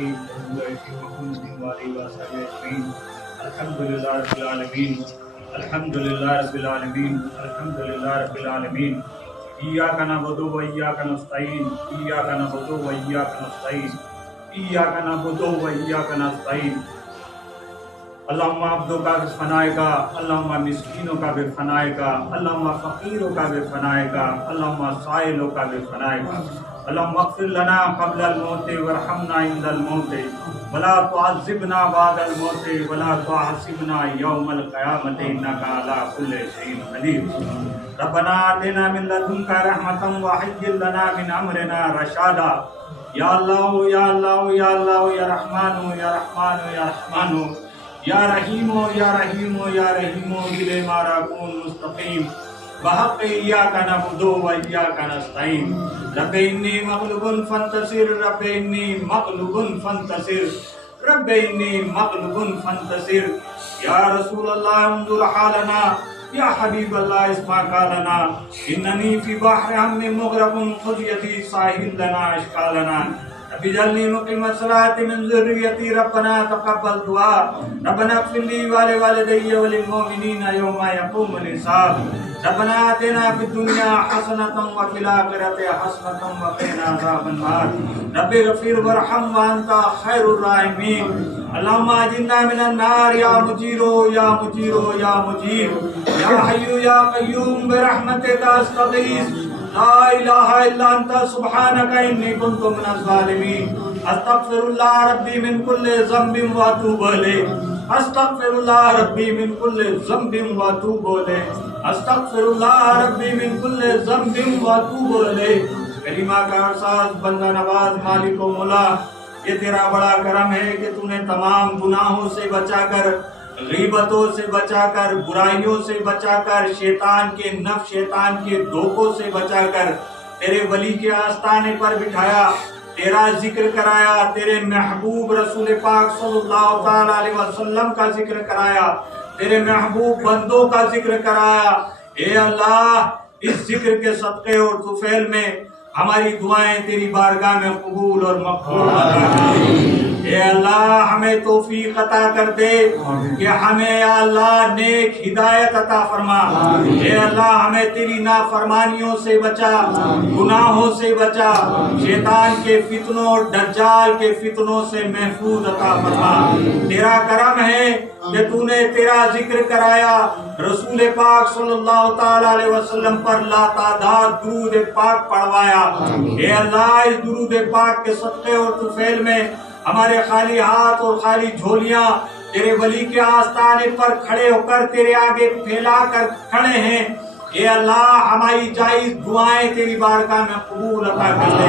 المستقيم وهو محمد وآله وصحبه أجمعين. الحمد لله رب العالمين. الحمد لله رب العالمين. الحمد لله رب العالمين. إياك نعبد وإياك نستعين. إياك نعبد وإياك نستعين. إياك نعبد وإياك نستعين. اللہم عبدوں کا بھی فنائے گا، اللہم مسکینوں کا بھی فنائے گا، اللہم فقیروں کا بھی فنائے گا، اللہم سائلوں کا بھی فنائے گا. اللہم اغفر لنا قبل الموت ورحمنا عند الموت ولا تعذبنا بعد الموت ولا تحاسبنا یوم القیامت انک علی کل شیء قدیر. ربنا آتنا من لدنک رحمتا وہیئ لنا من امرنا رشادا. یا اللہ یا اللہ یا اللہ یا رحمان یا رحمان یا رحمان یا رحیم یا رحیم یا رحیم دل مارا کون مستقیم بحق ایاک نعبد و ایاک نستعین. رب انی مغلوب فانتصر، رب انی مغلوب فانتصر، رب انی مغلوب فانتصر. یا رسول اللہ انظر حالنا، یا حبیب اللہ اسمع قالنا، اننی فی بحر ہم مغرق خذ یدی ساحل لنا اشکالنا. رب اجعلنی مقیم الصلاۃ من ذریتی، ربنا تقبل دعا، ربنا اغفر لی ولوالدی وللمؤمنین یوم یقوم الحساب. ربنا آتنا فی الدنیا حسنۃ وفی الآخرۃ حسنۃ وقنا عذاب النار. رب اغفر وارحم وانت خیر الراحمین. اللہم اجرنا من النار یا مجیر یا مجیر یا مجیر یا حی یا قیوم برحمتک استغیث. لا الہ الا انت سبحانک انی کنت من الظالمین. استغفر اللہ ربی من کل ذنب واتوب الیہ. استغفر اللہ ربی من کل ذنب واتوب الیہ. استغفر اللہ ربی من کل ذنب واتوب الیہ. کریمہ کا احساس بندہ نواز مالک و مولا، یہ تیرا بڑا کرم ہے کہ تو نے تمام گناہوں سے بچا کر، غیبتوں سے بچا کر، برائیوں سے بچا کر، شیطان کے نفس، شیطان کے دھوکوں سے بچا کر تیرے ولی کے آستانے پر بٹھایا، تیرا ذکر کرایا، تیرے محبوب رسول پاک صلی اللہ تعالی علیہ وسلم کا ذکر کرایا، تیرے محبوب بندوں کا ذکر کرایا. اے اللہ، اس ذکر کے صدقے اور طفیل میں ہماری دعائیں تیری بارگاہ میں قبول اور مقبول عطا کر. اے اللہ، ہمیں توفیق عطا کر دے کہ ہمیں یا اللہ نیک ہدایت عطا فرما. اے اللہ، ہمیں تیری نافرمانیوں سے بچا، گناہوں سے بچا، شیطان کے فتنوں، دجال کے فتنوں سے محفوظ عطا فرما. تیرا کرم ہے کہ تو نے تیرا ذکر کرایا، رسول پاک صلی اللہ تعالی علیہ وسلم پر لاتعداد درود پاک پڑھوایا. اے اللہ، اس درود پاک کے صدقے اور طفیل میں ہمارے خالی ہاتھ اور خالی جھولیاں تیرے ولی کے آستانے پر کھڑے ہو کر تیرے آگے پھیلا کر کھڑے ہیں. اے اللہ، ہماری جائز دعائیں تیری بارگاہ میں قبول عطا کر دے.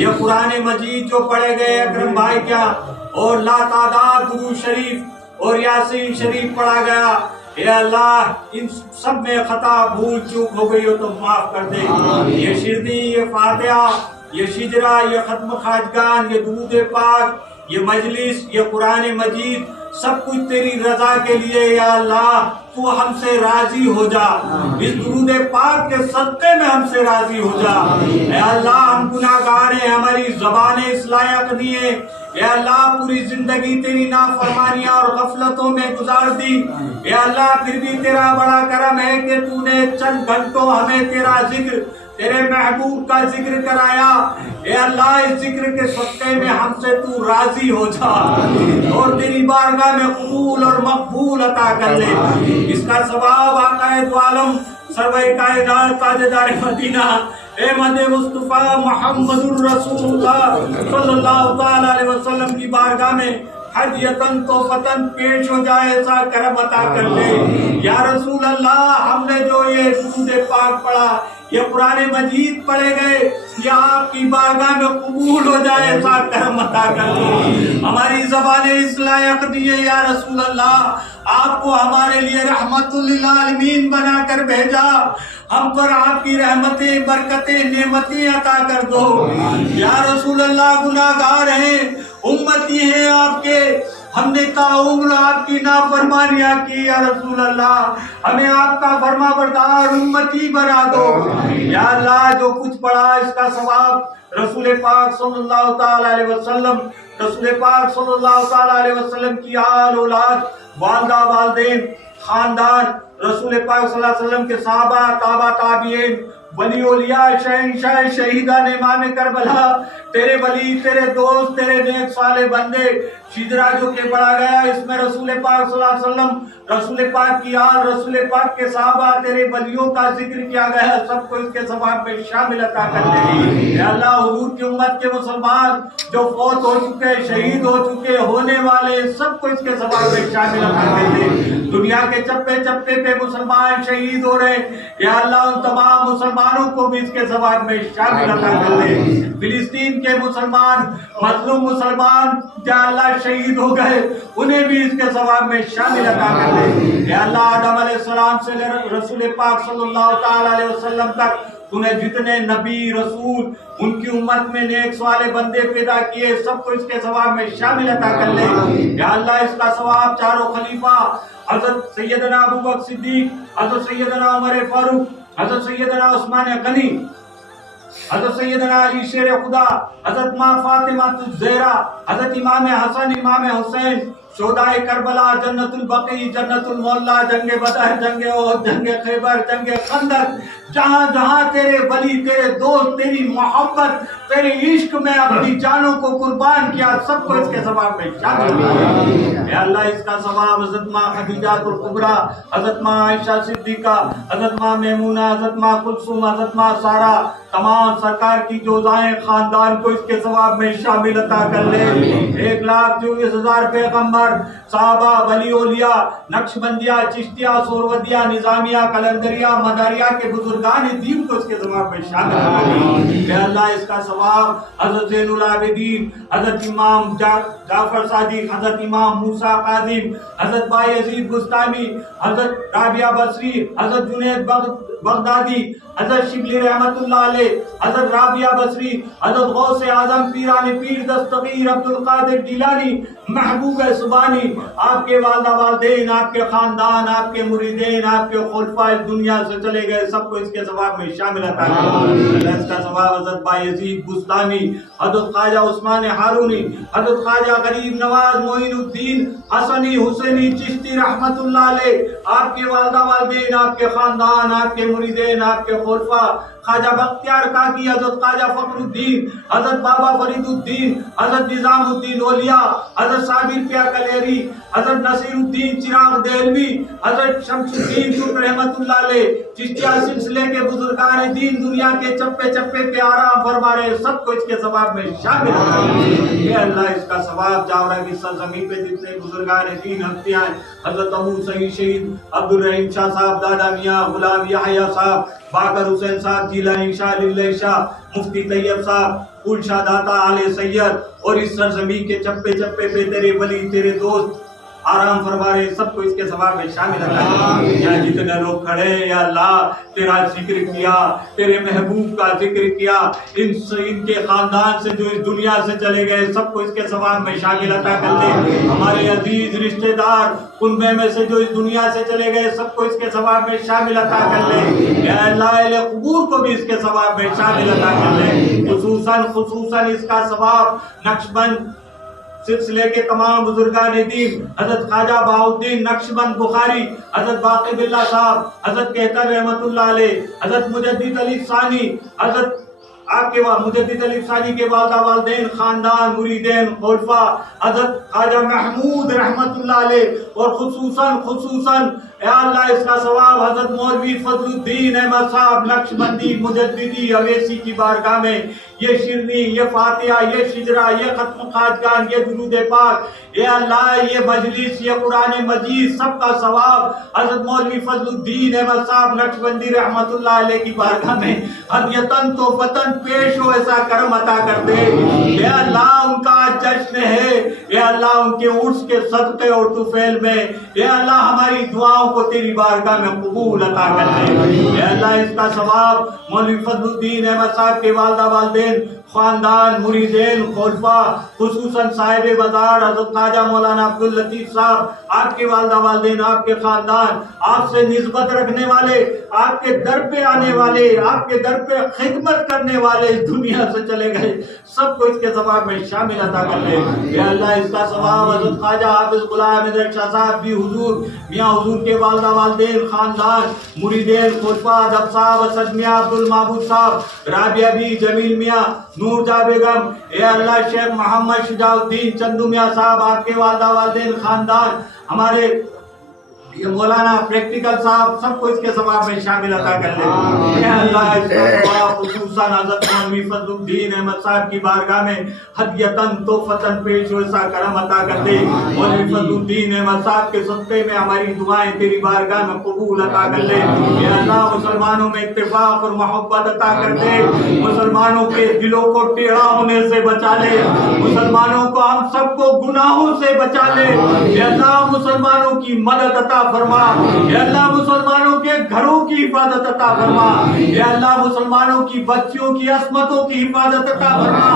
یہ قرآن مجید جو پڑھے گئے اکرم بھائی کیا اور لاتعداد درود شریف اور یاسین شریف پڑھا گیا، اے اللہ، ان سب میں خطا بھول چوک ہو گئی ہو تو معاف کر دے. یہ شیردی، یہ فاتحہ، یہ شجرہ، یہ ختم خواجگان، یہ درود پاک، یہ مجلس، یہ قرآن مجید، سب کچھ تیری رضا کے لیے. یا اللہ، تو ہم سے راضی ہو جا، اس درود پاک کے صدقے میں ہم سے راضی ہو جا. اے اللہ، ہم گناہگار ہیں، ہماری زبانیں اس لائق نہیں ہیں. اے اللہ، پوری زندگی تیری نافرمانیاں اور غفلتوں میں گزار دی. اے اللہ، پھر بھی تیرا بڑا کرم ہے کہ تو نے چند گھنٹوں ہمیں تیرا ذکر، تیرے محبوب کا ذکر کرایا. اے اللہ، اس ذکر کے صدقے میں ہم سے تو راضی ہو جا اور تیری بارگاہ میں قبول اور مقبول عطا کر لے. اس کا ثواب آقا دو عالم سرور کائنات تاجدار مدینہ احمد مصطفیٰ محمد الرسول اللہ صلی اللہ تعالی علیہ وسلم کی بارگاہ میں ہدیتاً تحفتاً پیش ہو جائے، ایسا کرم عطا کر لے. یا رسول اللہ، ہم نے جو یہ درود پاک پڑھا، یہ قرآن مجید پڑھے گئے، یہ آپ کی بارگاہ میں قبول ہو جائے، ایسا کرم عطا کر لے. ہماری زبانیں اس لائق دیے یا رسول اللہ، آپ کو ہمارے لیے رحمت للعالمین بنا کر بھیجا، ہم پر آپ کی رحمتیں، برکتیں، نعمتیں عطا کر دو. یا رسول اللہ، گناہگار ہیں، امتی ہیں آپ کے، ہم نے تعاون آپ کی نافرمانیاں کی. یا رسول اللہ، ہمیں آپ کا فرما بردار امتی بنا دو. یا اللہ، جو کچھ پڑھا اس کا ثواب رسول پاک صلی اللہ تعالی علیہ وسلم رسول پاک صلی اللہ تعالیٰ علیہ وسلم کی آل اولاد، والدہ والدین، خاندان، رسول پاک صلی اللہ علیہ وسلم کے صحابہ، تابع تابعین، ولی اولیاء، شہنشاہ شہیدان امام کربلا، تیرے ولی، تیرے دوست، تیرے نیک صالح بندے، شجرا جو کہ پڑھا گیا اس میں رسول پاک صلی اللہ علیہ وسلم، رسول پاک کی آل، رسول پاک کے صحابہ، تیرے ولیوں کا ذکر کیا گیا، سب کو اس کے ثواب میں شامل عطا کر دے۔ اے اللہ، حضور کی امت کے مسلمان جو فوت ہو چکے، شہید ہو چکے، ہونے والے، سب کو اس کے ثواب میں شامل عطا کر دے۔ دنیا کے چپے چپے پہ مسلمان شہید ہو رہے، یا اللہ ان تمام مسلمانوں کو بھی اس کے ثواب میں شامل عطا کر دے۔ فلسطین کے مسلمان، مظلوم مسلمان یا اللہ شہید ہو گئے، انہیں بھی اس کے ثواب میں شامل عطا کر دے۔ اے اللہ، آدم علیہ السلام سے رسول پاک صلی اللہ تعالیٰ علیہ وسلم تک تو نے جتنے نبی، رسول، ان کی امت میں نیک صالح بندے پیدا کیے، سب کو اس کے ثواب میں شامل عطا کر لے۔ یا اللہ، اس کا ثواب چاروں خلیفہ، حضرت سیدنا ابوبکر صدیق، حضرت سیدنا عمر فاروق، حضرت سیدنا عثمان غنی، حضرت سیدنا علی شیر خدا، حضرت ماں فاطمہ الزہرا، حضرت امام حسن، امام حسین، شہدائے کربلا، جنت البقیع، جنت المعلا، جنگ بدر، جنگ احد، جنگ خیبر، جنگ خندق، جہاں جہاں تیرے ولی، تیرے دوست، تیری محبت، تیرے عشق میں اپنی جانوں کو قربان کیا، سب کو اس کے ثواب میں شامل کر۔ اے اللہ، اس کا ثواب حضرت ماں خدیجہ الکبریٰ، حضرت ماں عائشہ صدیقہ، حضرت ماں میمونہ، حضرت ماں کلثوم، حضرت ماں سارہ، تمام سرکار کی جوزائیں، خاندان کو اس کے ثواب میں شامل عطا کر لے۔ 1,24,000 پیغمبر، صحابہ، ولی اولیاء، نقشبندیہ، چشتیہ، سہروردیہ، نظامیہ، قلندریہ، مداریہ کے بزرگان دین کو اس کے ثواب میں شامل کر لے۔ اے اللہ، اس کا ثواب حضرت زین العابدین، حضرت امام جعفر صادق، حضرت امام موسیٰ کاظم، حضرت بایزید بستامی، حضرت رابعہ بصری، حضرت جنید بغدادی، حضرت شبلی رحمت اللہ علیہ، حضرت رابعہ بصری، حضرت غوث اعظم پیران پیر دستگیر عبد القادر جیلانی، محبوب سبحانی، آپ کے والدہ والدین، آپ کے خاندان، آپ کے مریدین، آپ کے خلفاء اس دنیا سے چلے گئے، سب کو اس کے ثواب میں شامل عطا کرے۔ اس کا ثواب حضرت بایزید بستانی، حضرت خواجہ عثمان ہارونی، حضرت خواجہ غریب نواز معین الدین حسنی حسینی چشتی رحمت اللہ علیہ، آپ کے والدہ والدین، آپ کے خاندان، آپ کے مریدین، آپ کے خلفاء، خواجہ بختیار کاکی، حضرت خواجہ فخر الدین، حضرت بابا فرید الدین، حضرت نظام الدین اولیاء، حضرت صابر پیا کلیری، حضرت نصیر الدین چراغ دہلوی، حضرت شمس الدین ترک رحمت اللہ علیہ، چشتیہ سلسلے کے بزرگان دین دنیا کے چپے چپے پہ آرام فرما رہے، سب کو اس کے ثواب میں شامل کرے۔ اے اللہ، اس کا ثواب جاورا کی سرزمین پہ جتنے بزرگان دین ہستیاں ہیں، حضرت ابو سعید شہید عبد الرحیم شاہ صاحب، دادا میاں غلام یحییٰ صاحب، باقر حسین صاحب، جیلانی شاہ، للہ شاہ، مفتی طیب صاحب، پھول شاہ داتا آل سید، اور اس سرزمین کے چپے چپے پہ تیرے ولی، تیرے دوست آرام فرما رہے، سب کو اس کے ثواب میں شامل ہے۔ یا جتنے لوگ کھڑے ہیں، یا اللہ تیرا ذکر کیا، تیرے محبوب کا ذکر کیا، ان کے خاندان سے جو اس دنیا سے چلے گئے، سب کو اس کے ثواب میں شامل عطا کر دے۔ ہمارے عزیز رشتہ دار کنبے میں سے جو اس دنیا سے چلے گئے، سب کو اس کے ثواب میں شامل عطا کر لے۔ یا اللہ، اہل قبور کو بھی اس کے ثواب میں شامل عطا کر لے۔ خصوصاً اس کا ثواب نقشبند سلسلے کے تمام بزرگان دین، حضرت خواجہ بہاؤالدین نقشبند بخاری، حضرت باقی باللہ صاحب، حضرت کہتر رحمت اللہ علیہ، حضرت مجدد علی ثانی، حضرت آپ کے مجدد علی ثانی کے والدہ والدین، خاندان، مریدین، خلفاء، حضرت خواجہ محمود رحمت اللہ علیہ، اور خصوصاً اے اللہ، اس کا ثواب حضرت مولوی فضل الدین احمد صاحب نقشبندی مجددی اویسی کی بارگاہ میں یہ شیرنی، یہ فاتحہ، یہ شجرہ، یہ ختم خواجگان، یہ درود پاک، اے اللہ یہ مجلس، یہ قرآن مجید، سب کا ثواب حضرت مولوی فضل الدین احمد صاحب نقشبندی رحمت اللہ علیہ کی بارگاہ میں ہدیتاً تحفتاً پیش ہو، ایسا کرم عطا کر دے۔ اے اللہ، ان کا جشن ہے، اے اللہ ان کے عرس کے صدقے اور طفیل میں، اے اللہ ہماری دعاؤں کو تیری بارگاہ میں قبول عطا کر دے۔ اے اللہ، اس کا ثواب مولوی فضل الدین احمد صاحب کے والدہ والدین، خاندان مریدین خلفاء خصوصاً صاحب بازار حضرت خواجہ مولانا عبداللطیف صاحب، آپ کے والدہ والدین، آپ کے خاندان، آپ سے نسبت رکھنے والے، آپ کے در پہ آنے والے، آپ کے در پہ خدمت کرنے والے اس دنیا سے چلے گئے، سب کو اس کے ثواب میں شامل عطا کر لے یا اللہ۔ اس کا ثواب حضرت خواجہ حافظ غلام احمد شاہ صاحب بھی حضور میاں حضور کے والدہ والدین، خاندان مریدین خلفاء، جب صاحب، اسد میاں، عبد المعبود صاحب، رابعہ بھی، جمیل میاں، نور جہاں بیگم، اے اللہ شیخ محمد شجاع الدین چندو میاں صاحب، آپ کے والدہ والدین، خاندان، ہمارے مولانا پریکٹیکل صاحب، سب کو اس کے ثواب میں شامل عطا کر لے اے اللہ۔ اس کا ثواب خصوصاً حضرت مولوی فضل الدین احمد صاحب کی بارگاہ میں ہدیتاً تحفتاً پیش ہو، ایسا کرم عطا کر دے۔ مولوی فضل الدین احمد صاحب کے صدقے میں ہماری دعائیں تیری بارگاہ میں قبول عطا کر لے اے اللہ۔ مسلمانوں میں اتفاق اور محبت عطا کر دے، مسلمانوں کے دلوں کو ٹیڑھا ہونے سے بچا لے، مسلمانوں کو، ہم سب کو گناہوں سے بچا لے اے اللہ۔ مسلمانوں کی مدد عطا فرما اے اللہ، مسلمانوں کے گھروں کی حفاظت عطا فرما اے اللہ، مسلمانوں کی بچیوں کی عصمتوں کی حفاظت عطا فرما،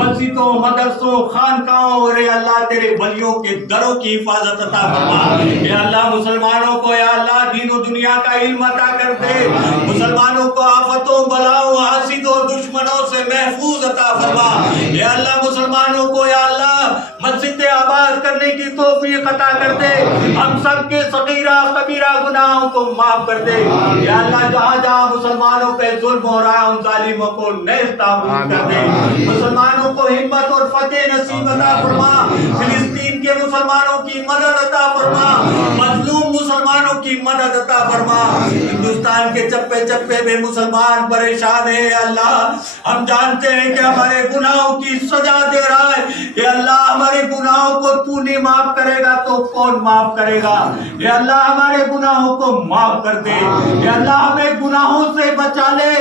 مسجدوں، مدرسوں، خانقاہوں اور اے اللہ تیرے ولیوں کے دروں کی حفاظت عطا فرما اے اللہ۔ مسلمانوں کو اے اللہ دین و دنیا کا علم عطا کر دے، مسلمانوں کو آفتوں، بلاؤں، حاسدوں، دشمنوں سے محفوظ عطا فرما اے اللہ۔ مسلمانوں کو اے اللہ مسجد آباد کرنے کی توفیق عطا کر دے، ہم سب کے صغیرہ کبیرہ گناہوں کو معاف کر دے یا اللہ۔ جہاں جہاں مسلمانوں پہ ظلم ہو رہا ہے ان ظالموں کو نیز نابود کر دے، مسلمانوں کو ہمت اور فتح نصیب عطا فرما، فلسطین کے مسلمانوں کی مدد عطا فرما، مظلوم مسلمانوں کی مدد عطا فرما۔ ہندوستان کے چپے چپے میں مسلمان پریشان ہیں اللہ، ہم جانتے ہیں کہ ہمارے گناہوں کی سزا دے رہا ہے کہ اللہ ہمارے گناہوں کو تو نہیں معاف کرے گا تو کون معاف کرے گا اے اللہ۔ ہمارے گناہوں کو معاف کر دے اے اللہ، ہمیں گناہوں سے بچا لے،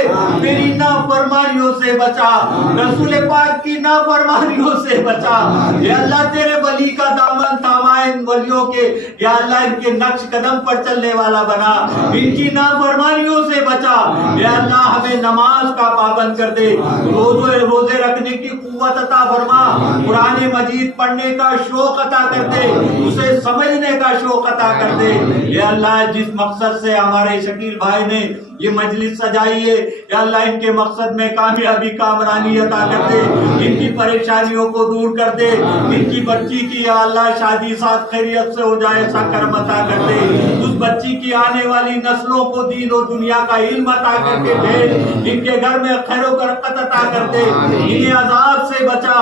تیری نافرمانیوں سے بچا، رسول پاک کی نافرمانیوں سے بچا اے اللہ۔ تیرے ولی کا دامن تھاما ان ولیوں کے یا اللہ، ان کے نقش قدم پر چلنے والا بنا، ان کی نافرمانیوں سے بچا اے اللہ۔ ہمیں نماز کا پابند کر دے، روزے رکھنے کی قوت عطا فرما، قرآن مجید پڑھنے کا شوق عطا کر دے، اسے سمجھنے کا شوق عطا کر دے اے اللہ۔ جس مقصد سے ہمارے شکیل بھائی نے یہ مجلس سجائی ہے یا اللہ، ان کے مقصد میں کامیابی کامرانی عطا کر دے، ان کی پریشانیوں کو دور کر دے، ان کی بچی کی یا اللہ شادی ساتھ خیریت سے ہو جائے ایسا کرم عطا کر دے، اس بچی کی آنے والی نسلوں کو دین و دنیا کا علم عطا کر کے بھیج، ان کے گھر میں خیر و برکت عطا کر دے، انہیں عذاب سے بچا،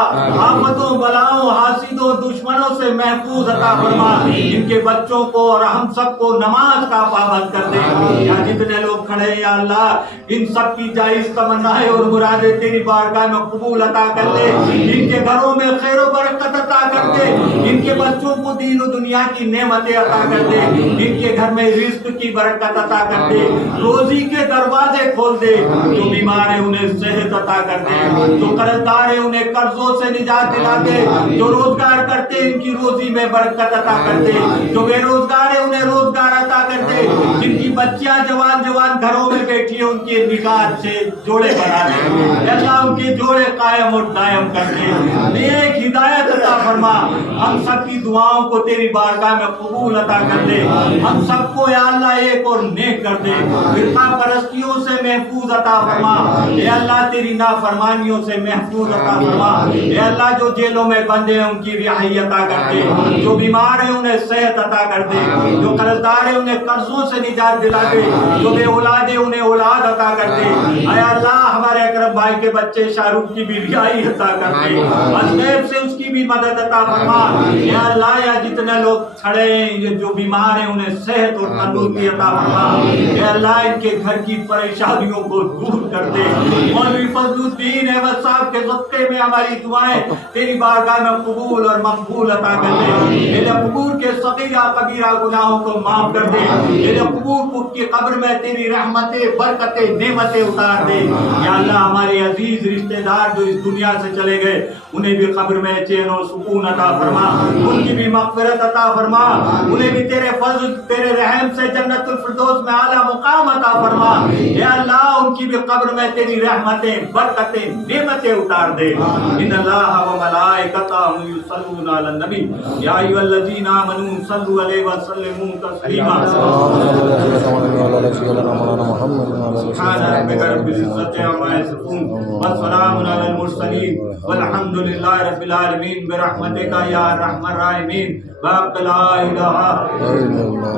آفتوں، بلاؤں، حاسدوں، دشمنوں سے محفوظ عطا فرما، ان کے بچوں کو اور ہم سب کو نماز کا پابند کر دے یا جتنے لوگ کھڑے ہیں یا اللہ، ان سب کی جائز تمنائیں اور مرادیں تیری بارگاہ میں قبول عطا کر دے، ان کے گھروں میں خیر و برکت عطا کر دے، ان کے بچوں کو دین و دنیا کی نعمتیں عطا کر دے، ان کے گھر میں رزق کی برکت عطا کر دے، روزی کے دروازے کھول دے، جو بیمار ہیں انہیں صحت عطا کر دے، جو قرض دار ہیں انہیں قرضوں سے نجات دلا دے، جو روزگار کرتے ان کی روزی میں برکت عطا کر دے، جو بے روزگار ہیں انہیں روزگار عطا کر دے، جن کی بچیاں جوان گھروں میں بیٹھی ہیں ان کے نکاح سے جوڑے بنا دے اللہ، ان کے جوڑے قائم اور دائم کر دے، نیک ہدایت عطا فرما، ہم سب کی دعاؤں کو تیری بارگاہ میں قبول عطا کر دے، ہم سب کو یا اللہ ایک اور نیک کر دے، فرقہ پرستیوں سے محفوظ عطا فرما اے اللہ، تیری نافرمانیوں سے محفوظ عطا فرما اے اللہ، جو جیلوں میں بندے ہیں ان کی رہائی عطا کر دے، جو بیمار ہیں انہیں صحت عطا کر دے، جو قرض دار ہیں انہیں قرضوں سے نجات دلا دے، جو بے اولاد ہیں انہیں اولاد عطا کر دے اے اللہ۔ ہمارے اکرم بھائی کے بچے شاہ رخ کی بھی رہائی عطا کر دے، غیب سے اس کی بھی مدد عطا فرما اے اللہ۔ یا جتنے لوگ کھڑے ہیں جو بیمار ہیں انہیں صحت اور تندرستی عطا فرما اے اللہ، ان کے گھر کی پریشانیوں کو دور کر دے۔ مولوی فضل الدین احمد صاحب کے صدقے میں ہماری دعائیں تیری بارگاہ میں قبول اور مقبول عطا کر دے، اے قبور کے صغیرہ کبیرہ گناہوں کو معاف کر دے، اے قبور کی قبر میں تیری رحمتیں، برکتیں، نعمتیں اتار دے یا اللہ۔ ہمارے عزیز رشتہ دار جو اس دنیا سے چلے گئے انہیں بھی قبر میں چین و سکون عطا فرما، ان کی بھی مغفرت عطا فرما، انہیں بھی تیرے فضل تیرے رحم سے جنت الفردوس میں اعلیٰ مقام عطا فرما۔ اے اللہ ان کی بھی قبر میں تیری رحمتیں برکتیں نعمتیں اتار دے۔ ان اللہ و ملائکتہ یصلون علی النبی یا ایھا الذین آمنوا صلوا علیہ وسلموا تسلیما۔ سبحان ربک رب العزۃ عما یصفون وسلام علی المرسلین والحمد للہ رب العالمین برحمتک یا ارحم الراحمین بحق لا الہ الا اللہ۔